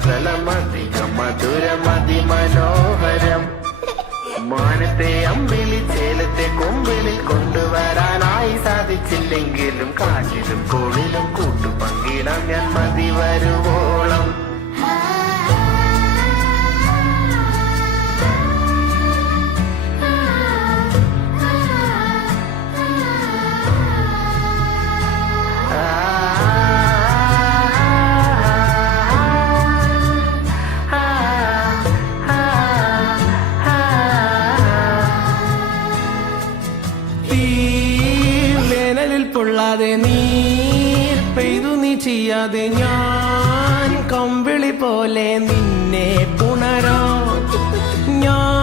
ഗസലമധികം മധുരമതി മനോഹരം. മാനത്തെ അമ്പിളി ചേലത്തെ കൊമ്പിളിൽ കൊണ്ടുവരാനായി സാധിച്ചില്ലെങ്കിലും കാറ്റിലും കോളിലും കൂട്ടുപങ്കിടാം ഞാൻ മതി വരുവോളം. വേനലിൽ പൊള്ളാതെ നീർ പെയ്തു നീ ചെയ്യാതെ ഞാൻ കമ്പിളി പോലെ നിന്നെ പുണരാം. ഞാൻ